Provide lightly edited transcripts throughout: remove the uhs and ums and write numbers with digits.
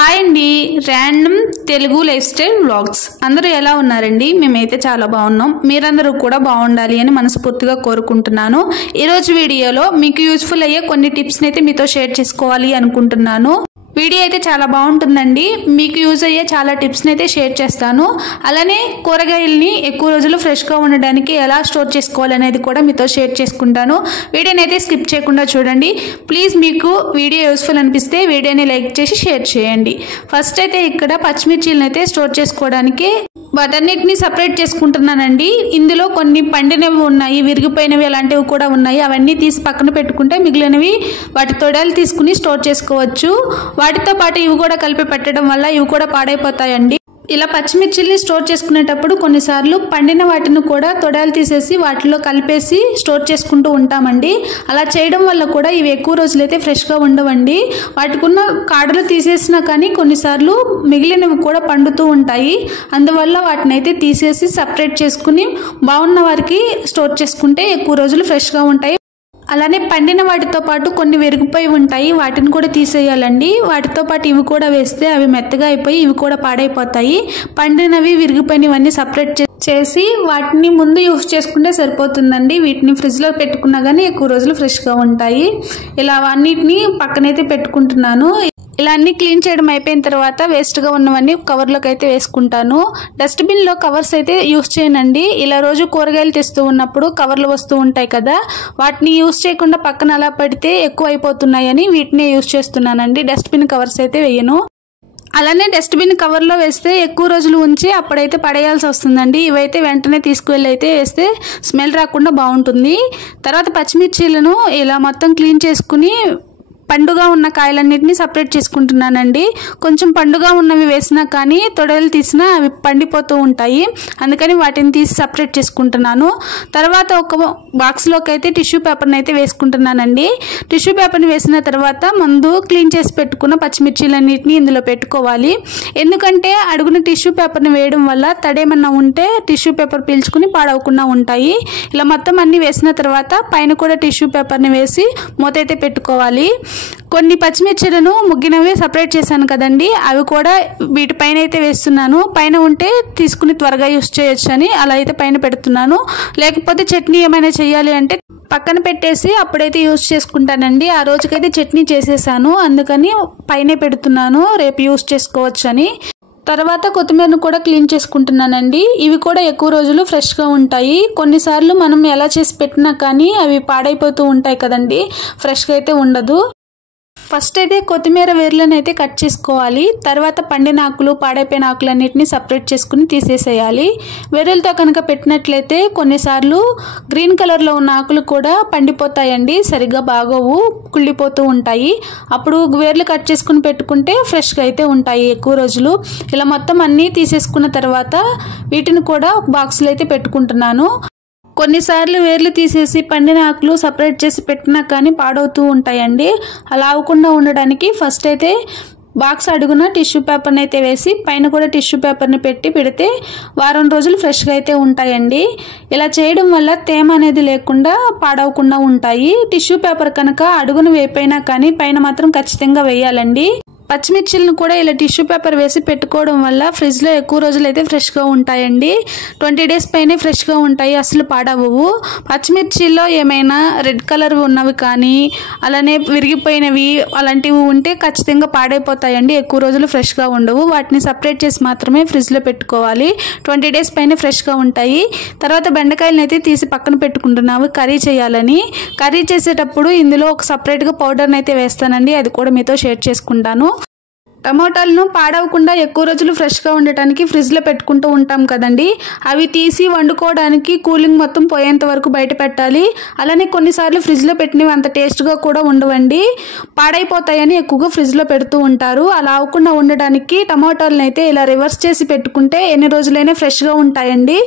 Hi అండి, random Telugu life style vlogs. అందరూ ఎలా ఉన్నారండి? మేమైతే చాలా బాగున్నాం. మీరందరూ కూడా బాగుండాలి అని మనస్ఫూర్తిగా కోరుకుంటున్నాను. ఈరోజు వీడియోలో మీకు యూజ్ఫుల్ అయ్యే కొన్ని టిప్స్ని అయితే మీతో షేర్ చేసుకోవాలి అనుకుంటున్నాను. వీడియో అయితే చాలా బాగుంటుందండి. మీకు యూజ్ అయ్యే చాలా టిప్స్ని అయితే షేర్ చేస్తాను. అలానే కూరగాయల్ని ఎక్కువ రోజులు ఫ్రెష్గా ఉండడానికి ఎలా స్టోర్ చేసుకోవాలనేది కూడా మీతో షేర్ చేసుకుంటాను. వీడియోని అయితే స్కిప్ చేయకుండా చూడండి. ప్లీజ్ మీకు వీడియో యూస్ఫుల్ అనిపిస్తే వీడియోని లైక్ చేసి షేర్ చేయండి. ఫస్ట్ అయితే ఇక్కడ పచ్చిమిర్చిలను అయితే స్టోర్ చేసుకోవడానికి వాటన్నిటిని సపరేట్ చేసుకుంటున్నానండి. ఇందులో కొన్ని పండినవి ఉన్నాయి, విరిగిపోయినవి అలాంటివి కూడా ఉన్నాయి. అవన్నీ తీసి పక్కన పెట్టుకుంటే మిగిలినవి వాటి తొడలు తీసుకుని స్టోర్ చేసుకోవచ్చు. వాటితో పాటు ఇవి కూడా కలిపి పెట్టడం వల్ల ఇవి కూడా పాడైపోతాయండి. ఇలా పచ్చిమిర్చిల్ని స్టోర్ చేసుకునేటప్పుడు కొన్నిసార్లు పండిన వాటిని కూడా తొడలు తీసేసి వాటిలో కలిపేసి స్టోర్ చేసుకుంటూ ఉంటామండి. అలా చేయడం వల్ల కూడా ఇవి ఎక్కువ రోజులైతే ఫ్రెష్గా ఉండవండి. వాటికున్న కాడలు తీసేసినా కానీ కొన్నిసార్లు మిగిలినవి కూడా పండుతూ ఉంటాయి. అందువల్ల వాటిని అయితే తీసేసి సపరేట్ చేసుకుని బాగున్న వారికి స్టోర్ చేసుకుంటే ఎక్కువ రోజులు ఫ్రెష్గా ఉంటాయి. అలానే పండిన వాటితో పాటు కొన్ని విరిగిపోయి ఉంటాయి, వాటిని కూడా తీసేయాలండి. వాటితో పాటు ఇవి కూడా వేస్తే అవి మెత్తగా అయిపోయి ఇవి కూడా పాడైపోతాయి. పండినవి విరిగిపోయినవన్నీ సపరేట్ చేసి వాటిని ముందు యూస్ చేసుకుంటే సరిపోతుందండి. వీటిని ఫ్రిడ్జ్లో పెట్టుకున్నా కానీ ఎక్కువ రోజులు ఫ్రెష్గా ఉంటాయి. ఇలా అన్నిటిని పక్కనైతే పెట్టుకుంటున్నాను. ఇలా అన్ని క్లీన్ చేయడం అయిపోయిన తర్వాత వేస్ట్గా ఉన్నవన్నీ కవర్లోకి అయితే వేసుకుంటాను. డస్ట్బిన్లో కవర్స్ అయితే యూస్ చేయనండి. ఇలా రోజు కూరగాయలు తెస్తూ ఉన్నప్పుడు కవర్లు వస్తూ ఉంటాయి కదా, వాటిని యూస్ చేయకుండా పక్కన అలా పెడితే ఎక్కువ అయిపోతున్నాయని వీటిని యూస్ చేస్తున్నానండి. డస్ట్బిన్ కవర్స్ అయితే వేయను. అలానే డస్ట్బిన్ కవర్లో వేస్తే ఎక్కువ రోజులు ఉంచి అప్పుడైతే పడేయాల్సి వస్తుందండి. ఇవైతే వెంటనే తీసుకువెళ్ళి అయితే వేస్తే స్మెల్ రాకుండా బాగుంటుంది. తర్వాత పచ్చిమిర్చీలను ఇలా మొత్తం క్లీన్ చేసుకుని పండుగా ఉన్న కాయలన్నిటిని సపరేట్ చేసుకుంటున్నానండి. కొంచెం పండుగా ఉన్నవి వేసినా కానీ తొడలు తీసినా అవి పండిపోతూ ఉంటాయి, అందుకని వాటిని తీసి సపరేట్ చేసుకుంటున్నాను. తర్వాత ఒక బాక్స్లోకి అయితే టిష్యూ పేపర్ని అయితే వేసుకుంటున్నానండి. టిష్యూ పేపర్ని వేసిన తర్వాత ముందు క్లీన్ చేసి పెట్టుకున్న పచ్చిమిర్చీలన్నిటిని ఇందులో పెట్టుకోవాలి. ఎందుకంటే అడుగున టిష్యూ పేపర్ని వేయడం వల్ల తడేమన్నా ఉంటే టిష్యూ పేపర్ పీల్చుకుని పాడవకుండా ఉంటాయి. ఇలా మొత్తం అన్ని వేసిన తర్వాత పైన కూడా టిష్యూ పేపర్ని వేసి మూత అయితే పెట్టుకోవాలి. కొన్ని పచ్చిమిర్చిలను ముగ్గినవి సపరేట్ చేశాను కదండి, అవి కూడా వీటిపైన అయితే వేస్తున్నాను. పైన ఉంటే తీసుకుని త్వరగా యూస్ చేయొచ్చు అని అలా అయితే పైన పెడుతున్నాను. లేకపోతే చట్నీ ఏమైనా చేయాలి అంటే పక్కన పెట్టేసి అప్పుడైతే యూస్ చేసుకుంటానండి. ఆ రోజుకైతే చట్నీ చేసేసాను, అందుకని పైనే పెడుతున్నాను, రేపు యూస్ చేసుకోవచ్చు అని. తర్వాత కొత్తిమీరను కూడా క్లీన్ చేసుకుంటున్నానండి. ఇవి కూడా ఎక్కువ రోజులు ఫ్రెష్గా ఉంటాయి. కొన్నిసార్లు మనం ఎలా చేసి పెట్టినా కానీ అవి పాడైపోతూ ఉంటాయి కదండి, ఫ్రెష్గా అయితే ఉండదు. ఫస్ట్ అయితే కొత్తిమీర వేర్లను అయితే కట్ చేసుకోవాలి. తర్వాత పండిన ఆకులు పాడైపోయిన ఆకులు అన్నిటిని సపరేట్ చేసుకుని తీసేసేయాలి. వేర్లతో కనుక పెట్టినట్లయితే కొన్నిసార్లు గ్రీన్ కలర్లో ఉన్న ఆకులు కూడా పండిపోతాయండి, సరిగ్గా బాగోవు, కుళ్ళిపోతూ ఉంటాయి. అప్పుడు వేర్లు కట్ చేసుకుని పెట్టుకుంటే ఫ్రెష్గా అయితే ఉంటాయి ఎక్కువ రోజులు. ఇలా మొత్తం అన్నీ తీసేసుకున్న తర్వాత వీటిని కూడా బాక్స్లో అయితే పెట్టుకుంటున్నాను. కొన్నిసార్లు వేర్లు తీసేసి పండిన ఆకులు సపరేట్ చేసి పెట్టినా కానీ పాడవుతూ ఉంటాయండి. అలా అవ్వకుండా ఉండడానికి ఫస్ట్ అయితే బాక్స్ అడుగున టిష్యూ పేపర్ని అయితే వేసి పైన కూడా టిష్యూ పేపర్ని పెడితే వారం రోజులు ఫ్రెష్గా అయితే ఉంటాయండి. ఇలా చేయడం వల్ల తేమ అనేది లేకుండా పాడవకుండా ఉంటాయి. టిష్యూ పేపర్ కనుక అడుగున వేయపోయినా కానీ పైన మాత్రం ఖచ్చితంగా వేయాలండి. పచ్చిమిర్చిలను కూడా ఇలా టిష్యూ పేపర్ వేసి పెట్టుకోవడం వల్ల ఫ్రిడ్జ్లో ఎక్కువ రోజులు అయితే ఫ్రెష్గా ఉంటాయండి. 20 days పైనే ఫ్రెష్గా ఉంటాయి, అసలు పాడవవు. పచ్చిమిర్చిలో ఏమైనా రెడ్ కలర్ ఉన్నవి కానీ అలానే విరిగిపోయినవి అలాంటివి ఉంటే ఖచ్చితంగా పాడైపోతాయండి, ఎక్కువ రోజులు ఫ్రెష్గా ఉండవు. వాటిని సపరేట్ చేసి మాత్రమే ఫ్రిడ్జ్లో పెట్టుకోవాలి. 20 days పైన ఫ్రెష్గా ఉంటాయి. తర్వాత బెండకాయలను అయితే తీసి పక్కన పెట్టుకుంటున్నాము కర్రీ చేయాలని. కర్రీ చేసేటప్పుడు ఇందులో ఒక సపరేట్గా పౌడర్ని అయితే వేస్తానండి, అది కూడా మీతో షేర్ చేసుకుంటాను. టమోటాలను పాడవకుండా ఎక్కువ రోజులు ఫ్రెష్గా ఉండటానికి ఫ్రిడ్జ్లో పెట్టుకుంటూ ఉంటాం కదండి, అవి తీసి వండుకోవడానికి కూలింగ్ మొత్తం పోయేంత వరకు బయట పెట్టాలి. అలానే కొన్నిసార్లు ఫ్రిడ్జ్లో పెట్టినవి అంత టేస్ట్గా కూడా ఉండవండి, పాడైపోతాయని ఎక్కువగా ఫ్రిడ్జ్లో పెడుతూ ఉంటారు. అలా అవ్వకుండా ఉండడానికి టమోటాలను అయితే ఇలా రివర్స్ చేసి పెట్టుకుంటే ఎన్ని రోజులైనా ఫ్రెష్గా ఉంటాయండి.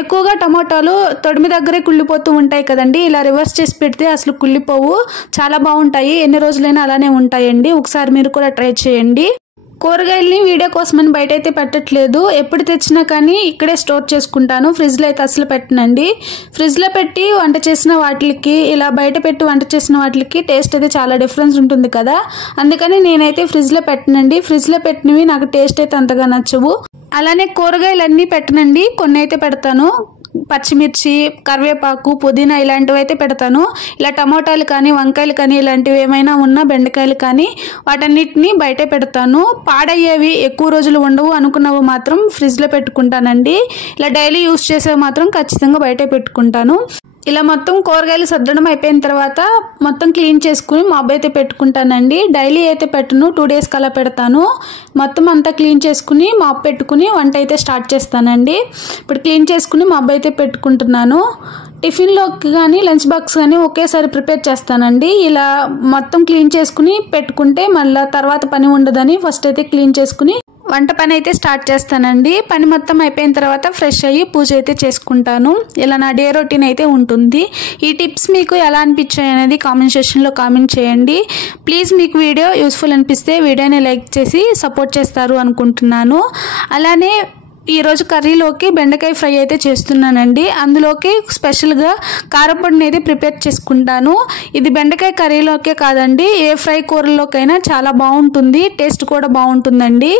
ఎక్కువగా టమోటాలు తొడిమి దగ్గరే కుళ్ళిపోతూ ఉంటాయి కదండి, ఇలా రివర్స్ చేసి పెడితే అసలు కుళ్ళిపోవు, చాలా బాగుంటాయి, ఎన్ని రోజులైనా అలానే ఉంటాయండి. ఒకసారి మీరు కూడా ట్రై చేయండి. కూరగాయల్ని వీడియో కోసమని బయట అయితే పెట్టట్లేదు. ఎప్పుడు తెచ్చినా కానీ ఇక్కడే స్టోర్ చేసుకుంటాను. ఫ్రిడ్జ్లో అయితే అసలు పెట్టనండి. ఫ్రిడ్జ్లో పెట్టి వంట చేసిన వాటికి ఇలా బయట పెట్టి వంట చేసిన వాటికి టేస్ట్ అయితే చాలా డిఫరెన్స్ ఉంటుంది కదా. అందుకని నేనైతే ఫ్రిడ్జ్లో పెట్టనండి. ఫ్రిడ్జ్లో పెట్టినవి నాకు టేస్ట్ అయితే అంతగా నచ్చవు. అలానే కూరగాయలన్నీ పెట్టనండి, కొన్ని అయితే పెడతాను. పచ్చిమిర్చి, కరివేపాకు, పుదీనా ఇలాంటివి అయితే పెడతాను. ఇలా టమోటాలు కానీ, వంకాయలు కానీ ఇలాంటివి ఏమైనా ఉన్నా, బెండకాయలు కానీ వాటన్నిటిని బయటే పెడతాను. పాడయ్యేవి ఎక్కువ రోజులు ఉండవు అనుకున్నవి మాత్రం ఫ్రిడ్జ్లో పెట్టుకుంటానండి. ఇలా డైలీ యూస్ చేసేవి మాత్రం ఖచ్చితంగా బయటే పెట్టుకుంటాను. ఇలా మొత్తం కూరగాయలు సర్దడం అయిపోయిన తర్వాత మొత్తం క్లీన్ చేసుకుని మాబ్ అయితే పెట్టుకుంటానండి. డైలీ అయితే పెట్టను, 2 డేస్కి అలా పెడతాను. మొత్తం అంతా క్లీన్ చేసుకుని మాబ్ పెట్టుకుని వంట అయితే స్టార్ట్ చేస్తానండి. ఇప్పుడు క్లీన్ చేసుకుని మాబ్ అయితే పెట్టుకుంటున్నాను. టిఫిన్లోకి కానీ లంచ్ బాక్స్ కానీ ఒకేసారి ప్రిపేర్ చేస్తానండి. ఇలా మొత్తం క్లీన్ చేసుకుని పెట్టుకుంటే మళ్ళీ తర్వాత పని ఉండదని ఫస్ట్ అయితే క్లీన్ చేసుకుని వంట పని అయితే స్టార్ట్ చేస్తానండి. పని మొత్తం అయిపోయిన తర్వాత ఫ్రెష్ అయ్యి పూజ అయితే చేసుకుంటాను. ఇలా నా డే రొటీన్ అయితే ఉంటుంది. ఈ టిప్స్ మీకు ఎలా అనిపించాయి అనేది కామెంట్ సెక్షన్లో కామెంట్ చేయండి. ప్లీజ్ మీకు వీడియో యూస్ఫుల్ అనిపిస్తే వీడియోని లైక్ చేసి సపోర్ట్ చేస్తారు అనుకుంటున్నాను. అలానే ఈరోజు కర్రీలోకి బెండకాయ ఫ్రై అయితే చేస్తున్నానండి. అందులోకి స్పెషల్గా కారపొడిని అయితే ప్రిపేర్ చేసుకుంటాను. ఇది బెండకాయ కర్రీలోకే కాదండి, ఏ ఫ్రై కూరలోకైనా చాలా బాగుంటుంది, టేస్ట్ కూడా బాగుంటుందండి.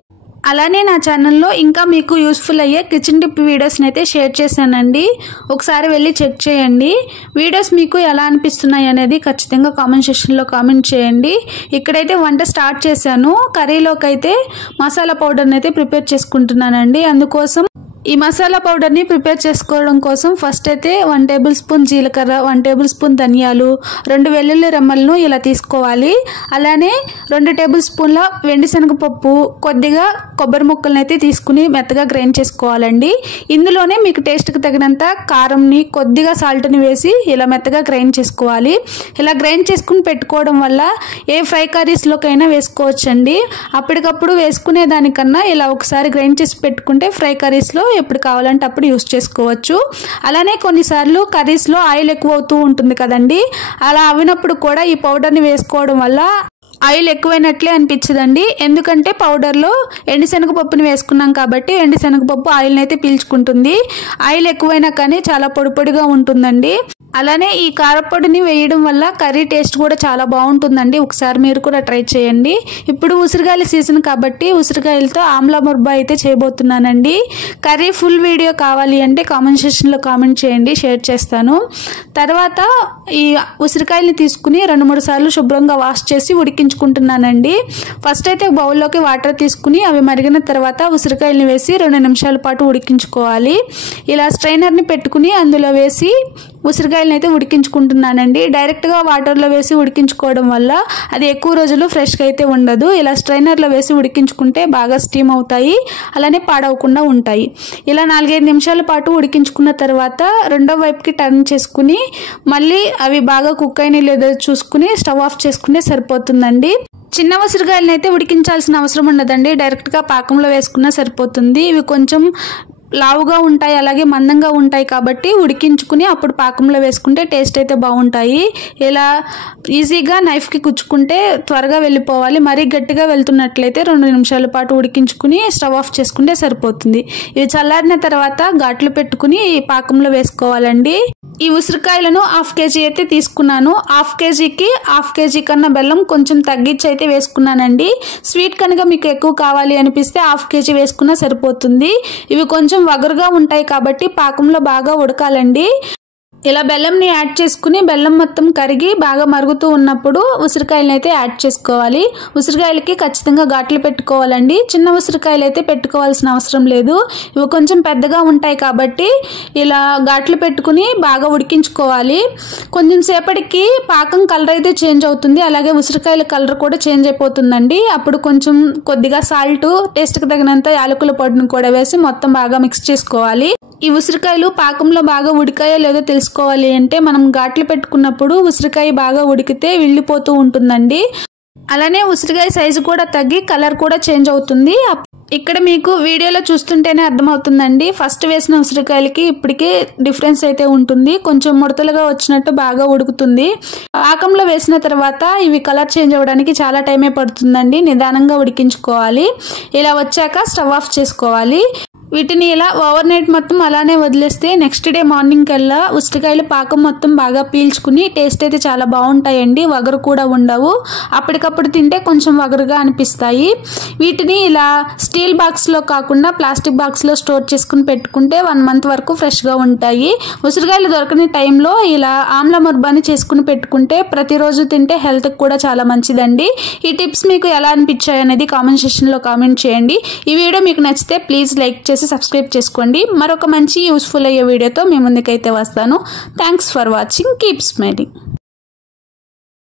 అలానే నా ఛానల్లో ఇంకా మీకు యూస్ఫుల్ అయ్యే కిచెన్ టిప్ వీడియోస్ని అయితే షేర్ చేశానండి. ఒకసారి వెళ్ళి చెక్ చేయండి. వీడియోస్ మీకు ఎలా అనిపిస్తున్నాయి అనేది ఖచ్చితంగా కామెంట్ సెక్షన్లో కామెంట్ చేయండి. ఇక్కడైతే వంట స్టార్ట్ చేశాను. కర్రీలోకి అయితే మసాలా పౌడర్ని అయితే ప్రిపేర్ చేసుకుంటున్నానండి. అందుకోసం ఈ మసాలా పౌడర్ని ప్రిపేర్ చేసుకోవడం కోసం ఫస్ట్ అయితే 1 టేబుల్ స్పూన్ జీలకర్ర, 1 టేబుల్ స్పూన్ ధనియాలు, 2 వెల్లుల్లి రెమ్మలను ఇలా తీసుకోవాలి. అలానే 2 టేబుల్ స్పూన్ల వెండిశనగపప్పు, కొద్దిగా కొబ్బరి ముక్కలను అయితే తీసుకుని మెత్తగా గ్రైండ్ చేసుకోవాలండి. ఇందులోనే మీకు టేస్ట్కి తగినంత కారంని, కొద్దిగా సాల్ట్ని వేసి ఇలా మెత్తగా గ్రైండ్ చేసుకోవాలి. ఇలా గ్రైండ్ చేసుకుని పెట్టుకోవడం వల్ల ఏ ఫ్రై కర్రీస్లోకైనా వేసుకోవచ్చండి. అప్పటికప్పుడు వేసుకునే దానికన్నా ఇలా ఒకసారి గ్రైండ్ చేసి పెట్టుకుంటే ఫ్రై కర్రీస్లో ఎప్పుడు కావాలంటే అప్పుడు యూస్ చేసుకోవచ్చు. అలానే కొన్నిసార్లు కర్రీస్లో ఆయిల్ ఎక్కువ అవుతూ ఉంటుంది కదండి. అలా అవినప్పుడు కూడా ఈ పౌడర్ని వేసుకోవడం వల్ల ఆయిల్ ఎక్కువైనట్లే అనిపించదండి. ఎందుకంటే పౌడర్లో ఎండుశనగపప్పుని వేసుకున్నాం కాబట్టి ఎండుశనగపప్పు ఆయిల్ని అయితే పీల్చుకుంటుంది. ఆయిల్ ఎక్కువైనా కానీ చాలా పొడి పొడిగా ఉంటుందండి. అలానే ఈ కారపొడిని వేయడం వల్ల కర్రీ టేస్ట్ కూడా చాలా బాగుంటుందండి. ఒకసారి మీరు కూడా ట్రై చేయండి. ఇప్పుడు ఉసిరికాయల సీజన్ కాబట్టి ఉసిరికాయలతో ఆమ్లా ముర్బా అయితే చేయబోతున్నానండి. కర్రీ ఫుల్ వీడియో కావాలి అంటే కామెంట్ సెక్షన్లో కామెంట్ చేయండి, షేర్ చేస్తాను. తర్వాత ఈ ఉసిరికాయలని తీసుకుని 2-3 సార్లు శుభ్రంగా వాష్ చేసి ఉడికించుకుంటున్నానండి. ఫస్ట్ అయితే బౌల్లోకి వాటర్ తీసుకుని అవి మరిగిన తర్వాత ఉసిరికాయలని వేసి 2 నిమిషాల పాటు ఉడికించుకోవాలి. ఇలా స్ట్రైనర్ని పెట్టుకుని అందులో వేసి ఉసిరికాయలను అయితే ఉడికించుకుంటున్నానండి. డైరెక్ట్గా వాటర్లో వేసి ఉడికించుకోవడం వల్ల అది ఎక్కువ రోజులు ఫ్రెష్గా అయితే ఉండదు. ఇలా స్ట్రైనర్లో వేసి ఉడికించుకుంటే బాగా స్టీమ్ అవుతాయి, అలానే పాడవకుండా ఉంటాయి. ఇలా 4-5 నిమిషాల పాటు ఉడికించుకున్న తర్వాత రెండో వైపుకి టర్న్ చేసుకుని మళ్ళీ అవి బాగా కుక్ అయినా లేదో చూసుకుని స్టవ్ ఆఫ్ చేసుకుంటే సరిపోతుందండి. చిన్న ఉసిరికాయలను అయితే ఉడికించాల్సిన అవసరం ఉండదండి, డైరెక్ట్గా పాకంలో వేసుకున్నా సరిపోతుంది. ఇవి కొంచెం లావుగా ఉంటాయి, అలాగే మందంగా ఉంటాయి కాబట్టి ఉడికించుకుని అప్పుడు పాకంలో వేసుకుంటే టేస్ట్ అయితే బాగుంటాయి. ఇలా ఈజీగా నైఫ్కి కుచ్చుకుంటే త్వరగా వెళ్ళిపోవాలి. మరీ గట్టిగా వెళ్తున్నట్లయితే 2 నిమిషాల పాటు ఉడికించుకుని స్టవ్ ఆఫ్ చేసుకుంటే సరిపోతుంది. ఇవి చల్లారిన తర్వాత ఘాట్లు పెట్టుకుని పాకంలో వేసుకోవాలండి. ఈ ఉసిరికాయలను 1/2 కేజీ అయితే తీసుకున్నాను. 1/2 కేజీకి 1/2 కేజీ కన్నా బెల్లం కొంచెం తగ్గించి అయితే వేసుకున్నానండి. స్వీట్ కనుక మీకు ఎక్కువ కావాలి అనిపిస్తే 1/2 కేజీ వేసుకున్నా సరిపోతుంది. ఇవి కొంచెం వగరుగా ఉంటాయి కాబట్టి పాకంలో బాగా ఉడకాలండి. ఇలా బెల్లంని యాడ్ చేసుకుని బెల్లం మొత్తం కరిగి బాగా మరుగుతూ ఉన్నప్పుడు ఉసిరికాయలను అయితే యాడ్ చేసుకోవాలి. ఉసిరికాయలకి ఖచ్చితంగా ఘాట్లు పెట్టుకోవాలండి. చిన్న ఉసిరికాయలు అయితే పెట్టుకోవాల్సిన అవసరం లేదు. ఇవి కొంచెం పెద్దగా ఉంటాయి కాబట్టి ఇలా ఘాట్లు పెట్టుకుని బాగా ఉడికించుకోవాలి. కొంచెం సేపటికి పాకం కలర్ అయితే చేంజ్ అవుతుంది, అలాగే ఉసిరికాయల కలర్ కూడా చేంజ్ అయిపోతుందండి. అప్పుడు కొంచెం కొద్దిగా సాల్ట్, టేస్ట్కి తగినంత యాలకుల పొడిని కూడా వేసి మొత్తం బాగా మిక్స్ చేసుకోవాలి. ఈ ఉసిరికాయలు పాకంలో బాగా ఉడికాయో లేదో తెలుసుకోవాలి అంటే మనం ఘాట్లు పెట్టుకున్నప్పుడు ఉసిరికాయ బాగా ఉడికితే విళ్ళిపోతూ ఉంటుందండి. అలానే ఉసిరికాయ సైజు కూడా తగ్గి కలర్ కూడా చేంజ్ అవుతుంది. ఇక్కడ మీకు వీడియోలో చూస్తుంటేనే అర్థమవుతుందండి. ఫస్ట్ వేసిన ఉసిరికాయలకి ఇప్పటికీ డిఫరెన్స్ అయితే ఉంటుంది. కొంచెం ముడతలుగా వచ్చినట్టు బాగా ఉడుకుతుంది. పాకంలో వేసిన తర్వాత ఇవి కలర్ చేంజ్ అవ్వడానికి చాలా టైమే పడుతుందండి. నిదానంగా ఉడికించుకోవాలి. ఇలా వచ్చాక స్టవ్ ఆఫ్ చేసుకోవాలి. వీటిని ఇలా ఓవర్ నైట్ మొత్తం అలానే వదిలేస్తే నెక్స్ట్ డే మార్నింగ్ కల్లా ఉసిరికాయలు పాకం మొత్తం బాగా పీల్చుకుని టేస్ట్ అయితే చాలా బాగుంటాయండి. వగరు కూడా ఉండవు. అప్పటికప్పుడు తింటే కొంచెం వగరుగా అనిపిస్తాయి. వీటిని ఇలా స్టీల్ బాక్స్లో కాకుండా ప్లాస్టిక్ బాక్స్లో స్టోర్ చేసుకుని పెట్టుకుంటే 1 మంత్ వరకు ఫ్రెష్గా ఉంటాయి. ఉసిరికాయలు దొరకని టైంలో ఇలా ఆమ్లా ముర్బాని చేసుకుని పెట్టుకుంటే ప్రతిరోజు తింటే హెల్త్కి కూడా చాలా మంచిదండి. ఈ టిప్స్ మీకు ఎలా అనిపించాయి అనేది కామెంట్ సెక్షన్లో కామెంట్ చేయండి. ఈ వీడియో మీకు నచ్చితే ప్లీజ్ లైక్ చేసి సబ్స్క్రైబ్ చేసుకోండి. మరొక మంచి యూస్ఫుల్ అయ్యే వీడియోతో మీ ముందుకైతే వస్తాను. Thanks for watching. Keep smiling.